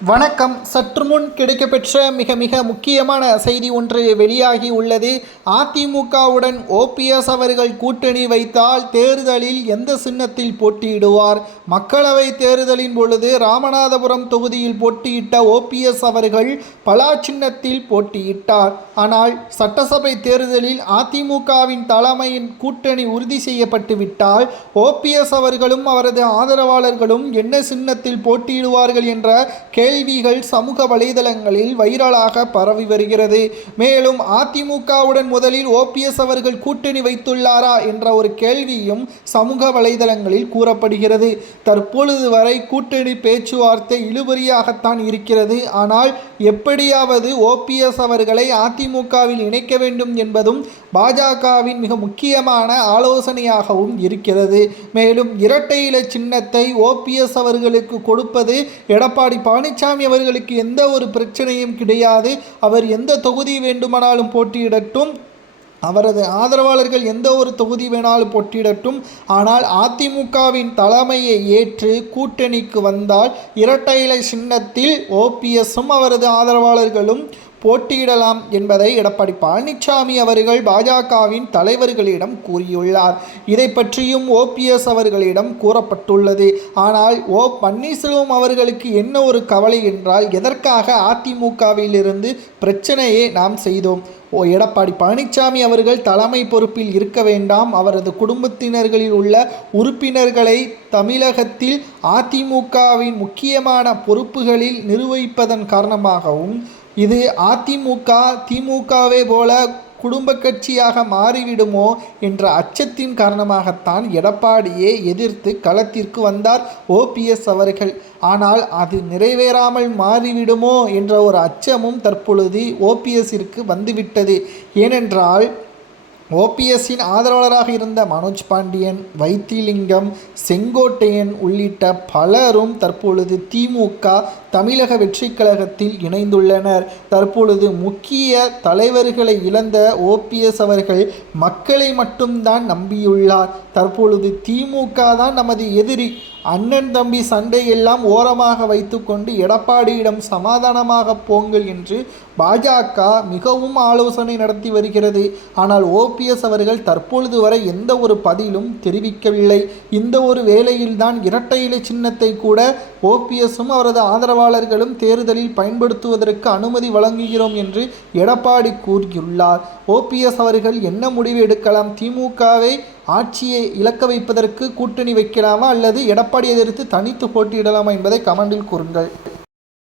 வணக்கம். சற்று முன் கிடைக்கப்பெற்ற மிக முக்கியமான செய்தி ஒன்று வெளியாகி உள்ளது. அதிமுகவுடன் ஓபிஎஸ் அவர்கள் கூட்டணி வைத்தால் தேர்தலில் எந்த சின்னத்தில் போட்டியிடுவார்? மக்களவை தேர்தலின் பொழுது ராமநாதபுரம் தொகுதியில் போட்டியிட்ட ஓபிஎஸ் அவர்கள் பலா சின்னத்தில் போட்டியிட்டார். ஆனால் சட்டசபை தேர்தலில் அதிமுகவின் தலைமையின் கூட்டணி உறுதி செய்யப்பட்டு விட்டால் ஓபிஎஸ் அவர்களும் அவரது ஆதரவாளர்களும் என்ன சின்னத்தில் போட்டியிடுவார்கள் என்ற கேள்விகள் சமூக வலைதளங்களில் வைரலாக பரவி வருகிறது. மேலும் அதிமுகவுடன் முதலில் ஓபிஎஸ் அவர்கள் கூட்டணி வைத்துள்ளாரா என்ற ஒரு கேள்வியும் சமூக வலைதளங்களில் கூறப்படுகிறது. தற்பொழுது வரை கூட்டணி பேச்சுவார்த்தை இழுபறியாகத்தான் இருக்கிறது. ஆனால் எப்படியாவது ஓபிஎஸ் அவர்களை அதிமுகவில் இணைக்க வேண்டும் என்பதும் பாஜகவின் மிக முக்கியமான ஆலோசனையாகவும் இருக்கிறது. மேலும் இரட்டை இலை சின்னத்தை ஓபிஎஸ் அவர்களுக்கு கொடுப்பது எடப்பாடி பழனிசாமி அவர்களுக்கு எந்த ஒரு பிரச்சனையும் கிடையாது. அவர் எந்த தொகுதி வேண்டுமானாலும் போட்டியிடட்டும், அவரது ஆதரவாளர்கள் எந்த ஒரு தொகுதி வேணாலும் போட்டியிடட்டும். ஆனால் அதிமுகவின் தலைமையை ஏற்று கூட்டணிக்கு வந்தால் இரட்டை இலை சின்னத்தில் ஓபிஎஸ்ஸும் அவரது ஆதரவாளர்களும் போட்டியிடலாம் என்பதை எடப்பாடி பழனிசாமி அவர்கள் பாஜகவின் தலைவர்களிடம் கூறியுள்ளார். இதை பற்றியும் ஓபிஎஸ் அவர்களிடம் கூறப்பட்டுள்ளது. ஆனால் பன்னீர்செல்வம் அவர்களுக்கு என்ன ஒரு கவலை என்றால், எதற்காக அதிமுகவிலிருந்து பிரச்சனையை நாம் செய்தோம்? எடப்பாடி பழனிசாமி அவர்கள் தலைமை பொறுப்பில் இருக்க வேண்டாம், அவரது குடும்பத்தினர்களில் உள்ள உறுப்பினர்களை தமிழகத்தில் அதிமுகவின் முக்கியமான பொறுப்புகளில் நிர்வகிப்பதன் காரணமாகவும் இது அதிமுக திமுகவே போல குடும்ப கட்சியாக மாறிவிடுமோ என்ற அச்சத்தின் காரணமாகத்தான் எடப்பாடியை எதிர்த்து களத்திற்கு வந்தார் ஓபிஎஸ் அவர்கள். ஆனால் அது நிறைவேறாமல் மாறிவிடுமோ என்ற ஒரு அச்சமும் தற்பொழுது ஓபிஎஸ்ஸிற்கு வந்துவிட்டது. ஏனென்றால் ஓபிஎஸ்ஸின் ஆதரவாளராக இருந்த மனோஜ் பாண்டியன், வைத்திலிங்கம், செங்கோட்டையன் உள்ளிட்ட பலரும் தற்பொழுது திமுக தமிழக வெற்றி கழகத்தில் இணைந்துள்ளனர். தற்பொழுது முக்கிய தலைவர்களை இழந்த ஓபிஎஸ் அவர்கள் மக்களை மட்டும்தான் நம்பியுள்ளார். தற்பொழுது திமுக தான் நமது எதிரி, அண்ணன் தம்பி சண்டையெல்லாம் ஓரமாக வைத்துக்கொண்டு எடப்பாடியிடம் சமாதானமாக போங்கள் என்று பாஜக மிகவும் ஆலோசனை நடத்தி வருகிறது. ஆனால் ஓபிஎஸ் அவர்கள் தற்பொழுது வரை எந்த ஒரு பதிலும் தெரிவிக்கவில்லை. இந்த ஒரு வேளையில்தான் இரட்டை இலை சின்னத்தை கூட ஓபிஎஸ்ஸும் அவரது ஆதரவாளர்களும் தேர்தலில் பயன்படுத்துவதற்கு அனுமதி வழங்குகிறோம் என்று எடப்பாடி கூறியுள்ளார். ஓபிஎஸ் அவர்கள் என்ன முடிவு எடுக்கலாம்? திமுகவை ஆட்சியை இழக்க வைப்பதற்கு கூட்டணி வைக்கலாமா அல்லது எடப்பாடி எதிர்த்து தனித்து போட்டியிடலாமா என்பதை கமெண்டில் கூறுங்கள்.